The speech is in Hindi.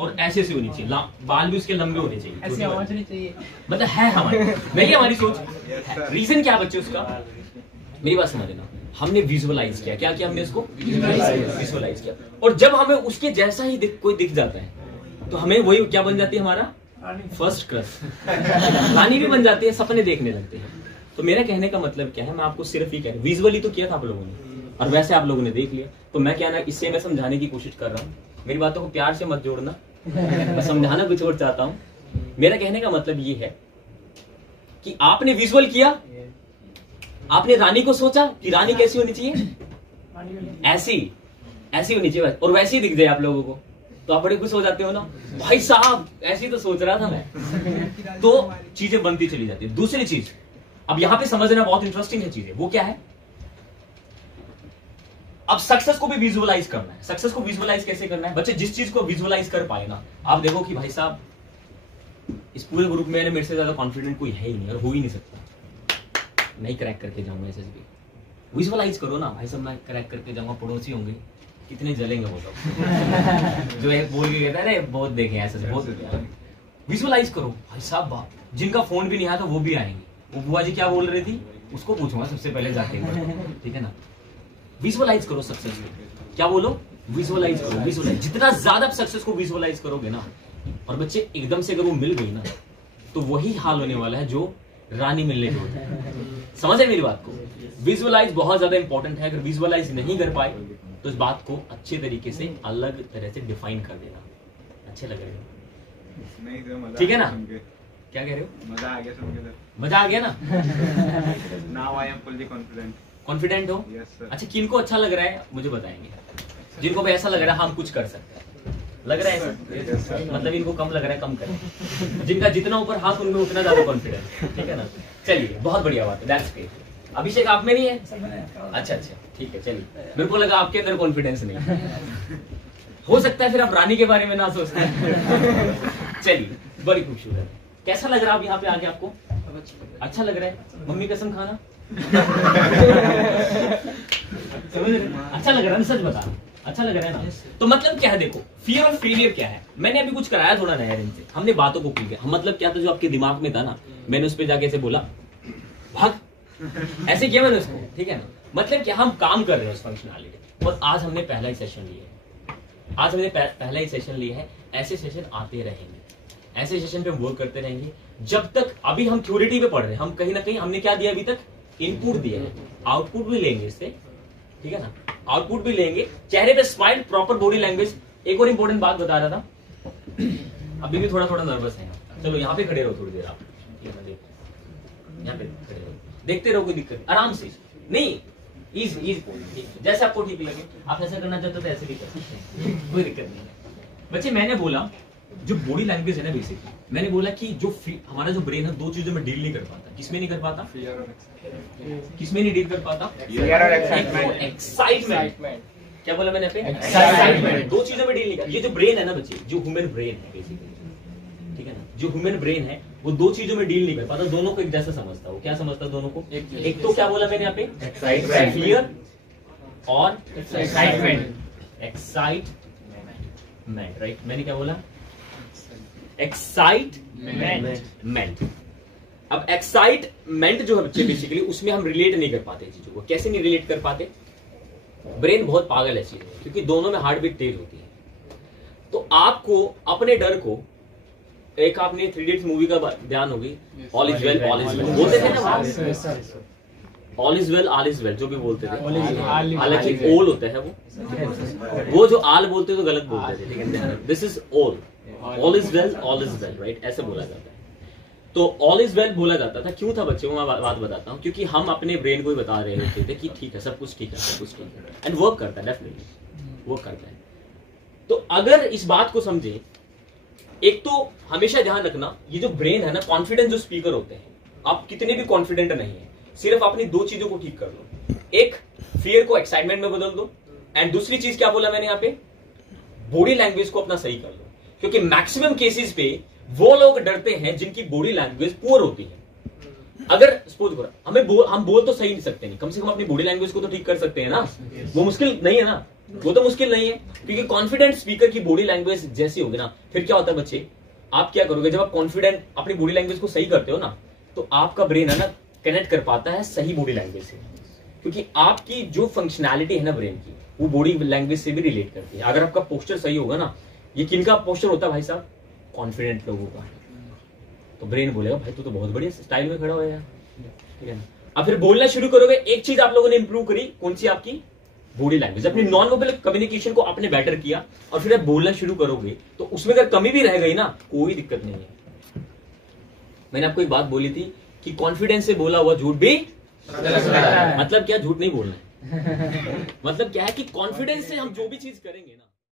और ऐसे से होनी चाहिए, बाल भी उसके लंबे होने चाहिए, ऐसी आवाज नहीं चाहिए, मतलब है हमारी नहीं हमारी सोच। रीजन क्या बच्चे उसका, मेरी बात समझ लेना, हमने विजुअलाइज किया, क्या किया हमने उसको विजुअलाइज किया, और जब हमें उसके जैसा ही कोई दिख जाता है तो हमें वही क्या बन जाती है, हमारा फर्स्ट क्रश, रानी भी बन जाती है, सपने देखने लगते हैं। तो मेरा कहने का मतलब क्या है, मैं आपको सिर्फ ये कह रहा हूं, विजुअली तो किया था आप लोगों ने और वैसे आप लोगों ने देख लिया, तो मैं क्या ना इससे मैं समझाने की कोशिश कर रहा हूँ, मेरी बातों को प्यार से मत जोड़ना, मैं समझाना कुछ और चाहता हूँ। मेरा कहने का मतलब ये है कि आपने विजुअल किया, आपने रानी को सोचा कि रानी कैसी होनी चाहिए, ऐसी होनी चाहिए और वैसी ही दिख जाए आप लोगों को, तो आप बड़े खुश हो जाते हो ना, भाई साहब ऐसी तो सोच रहा था मैं। तो चीजें बनती चली जाती है। दूसरी चीज अब यहां पे समझना बहुत इंटरेस्टिंग है चीजें, वो क्या है, अब सक्सेस को भी विजुअलाइज करना है। सक्सेस को विजुअलाइज कैसे करना है बच्चे, जिस चीज को विजुअलाइज कर पाए ना, आप देखो कि भाई साहब इस पूरे ग्रुप में मेरे से ज्यादा कॉन्फिडेंट कोई है ही नहीं और हो ही नहीं सकता, नहीं क्रैक करके जाऊंगा एसएसबी। विजुअलाइज करो ना भाई साहब, मैं क्रैक करके जाऊंगा, पड़ोसी होंगे कितने जलेंगे वो सब जो एक बोल के कहता है अरे बहुत देखे ऐसे बहुत। विजुअलाइज करो भाई साहब, जिनका फोन भी नहीं आया था वो भी आएंगे, वो बुआ जी क्या बोल रही थी उसको पूछूंगा सबसे पहले जाके, ठीक है ना। विजुअलाइज करो सक्सेस को, क्या बोलो, विजुअलाइज करो, विजुअलाइज। जितना ज्यादा सक्सेस को विजुअलाइज करोगे ना, और बच्चे एकदम से अगर वो मिल गई ना, तो वही हाल होने वाला है जो रानी मिलने के होता है। समझ है मेरी बात को, विजुअलाइज बहुत ज्यादा इंपॉर्टेंट है। अगर विजुअलाइज नहीं कर पाए तो इस बात को अच्छे तरीके से अलग तरह से डिफाइन कर देना। अच्छे लग रहे हो, ठीक है ना, क्या कह रहे हो, मजा आ गया सुन के, मजा आ गया ना। Now I am fully confident. Confident हो? Yes, sir. अच्छा, किनको अच्छा लग रहा है मुझे बताएंगे, जिनको भी ऐसा लग रहा है हम कुछ कर सकते हैं, लग रहा है ऐसा, मतलब इनको कम लग रहा है कम करें, जिनका जितना ऊपर हाथ उनमें उतना ज्यादा कॉन्फिडेंस, ठीक है ना। चलिए बहुत बढ़िया बात है, दैट्स ग्रेट। अभिषेक आप में नहीं है? अच्छा अच्छा ठीक है, चलिए मेरे को लगा आपके अंदर कॉन्फिडेंस नहीं, हो सकता है फिर आप रानी के बारे में ना सोचते हैं। चलिए बड़ी खूबसूरत, कैसा लग रहा है आप यहाँ पे आके, आपको अच्छा लग रहा है? मम्मी कसम खाना अच्छा लग रहा है ना, सच बता, अच्छा लग रहा है ना। तो मतलब क्या है, देखो फियर ऑफ फेलियर क्या है, मैंने अभी कुछ कराया थोड़ा नया इनसे, हमने बातों को खुल गया, मतलब क्या था जो आपके दिमाग में था ना, मैंने उस पर जाके ऐसे बोला भाग, ऐसे किया मैंने उसको, ठीक है ना। मतलब क्या, हम काम कर रहे हैं उस फंक्शनैलिटी, और आज हमने पहला ही सेशन लिया है, आज हमने पहला ही सेशन लिया है। ऐसे सेशन आते रहेंगे, ऐसे सेशन पे हम वर्क करते रहेंगे जब तक, अभी हम थ्योरिटी पे पढ़ रहे हैं, हम कहीं ना कहीं हमने क्या दिया अभी तक, इनपुट दिया है, आउटपुट भी लेंगे इससे, ठीक है ना, आउटपुट भी लेंगे। चेहरे पे स्माइल, प्रॉपर बॉडी लैंग्वेज। एक और इंपॉर्टेंट बात बता रहा था, अभी भी थोड़ा थोड़ा नर्वस है, चलो यहाँ पे खड़े रहो थोड़ी देर आप, यहाँ पे खड़े रहो, देखते रहो, कोई दिक्कत आराम से, नहीं इज जैसे आपको ठीक लगे, आप ऐसा करना चाहते हो तो ऐसे भी कर सकते हैं, कोई दिक्कत नहीं है। बच्चे मैंने बोला जो बॉडी लैंग्वेज है ना, बेसिकली मैंने बोला कि जो हमारा जो ब्रेन है दो चीजों में डील नहीं कर पाता। किसमें नहीं कर पाता? किसमें नहीं डील कर पाता? एक्साइटमेंट। क्या बोला मैंने पे? एक्साइटमेंट। दो चीजों में डील नहीं कर, ये जो ब्रेन है ना बच्चे, जो ह्यूमन ब्रेन है बेसिकली, ठीक है ना, जो ह्यूमन ब्रेन है वो दो चीजों में डील नहीं कर पाता, दोनों को एक जैसा समझता है। वो क्या समझता है दोनों को? एक तो क्या बोला मैंने यहाँ पे, एक्साइटमेंट, फियर और एक्साइटमेंट, एक्साइटमेंट, राइट। मैंने क्या बोला? एक्साइटमेंट। अब एक्साइटमेंट जो है बच्चे बेसिकली, उसमें हम रिलेट नहीं कर पाते चीजों को। कैसे नहीं रिलेट कर पाते? ब्रेन बहुत पागल है चीज, क्योंकि दोनों में हार्ट बीट तेज होती है। तो आपको अपने डर को, एक आपने 3 इडियट्स मूवी का ध्यान होगी, ऑल इज वेल बोलते थे ना, ऑल इज वेल जो भी बोलते थे, हालांकि ओल होता है वो जो आल बोलते तो गलत बोलते थे, ठीक है, this is all is well right, ऐसे बोला जाता है। तो ऑल इज वेल बोला जाता था, क्यों था बच्चों, मैं बात बताता हूँ, क्योंकि हम अपने ब्रेन को ही बता रहे होते थे कि ठीक है, सब कुछ ठीक है, सब कुछ ठीक है, एंड वर्क करता है, डेफिनेटली वर्क करता है। तो अगर इस बात को समझे, एक तो हमेशा ध्यान रखना, ये जो ब्रेन है ना, कॉन्फिडेंस जो स्पीकर होते हैं, आप कितने भी कॉन्फिडेंट नहीं है, सिर्फ अपनी दो चीजों को ठीक कर लो, एक फियर को एक्साइटमेंट में बदल दो, एंड दूसरी चीज क्या बोला मैंने यहाँ पे, बॉडी लैंग्वेज को अपना सही कर लो। क्योंकि मैक्सिमम केसेस पे वो लोग डरते हैं जिनकी बॉडी लैंग्वेज पुअर होती है। अगर सपोज करो हम बोल तो सही नहीं सकते, नहीं, कम से कम अपनी बॉडी लैंग्वेज को तो ठीक कर सकते हैं ना, वो मुश्किल नहीं है ना। वो तो मुश्किल नहीं है, क्योंकि कॉन्फिडेंट स्पीकर की बॉडी लैंग्वेज जैसी होगी ना, फिर क्या होता है बच्चे, आप क्या करोगे जब आप कॉन्फिडेंट अपनी बॉडी लैंग्वेज को सही करते हो ना, तो आपका ब्रेन है ना कनेक्ट कर पाता है सही बॉडी लैंग्वेज से, क्योंकि आपकी जो फंक्शनैलिटी है ना ब्रेन की, वो बॉडी लैंग्वेज से भी रिलेट करती है। अगर आपका पोस्टर सही होगा ना, ये किनका पोस्टर होता है भाई साहब, कॉन्फिडेंट लोगों का, तो ब्रेन बोलेगा भाई तू तो बहुत बढ़िया स्टाइल में खड़ा हो यार, ठीक है ना। अब फिर बोलना शुरू करोगे, एक चीज आप लोगों ने इंप्रूव करी, कौन सी, आपकी बॉडी लैंग्वेज, अपनी नॉन वर्बल कम्युनिकेशन को आपने बेटर किया, और फिर आप बोलना शुरू करोगे तो उसमें अगर कमी भी रह गई ना, कोई दिक्कत नहीं है। मैंने आपको एक बात बोली थी कि कॉन्फिडेंस से बोला हुआ झूठ भी मतलब क्या, झूठ नहीं बोलना है मतलब क्या है कि कॉन्फिडेंस से हम जो भी चीज करेंगे ना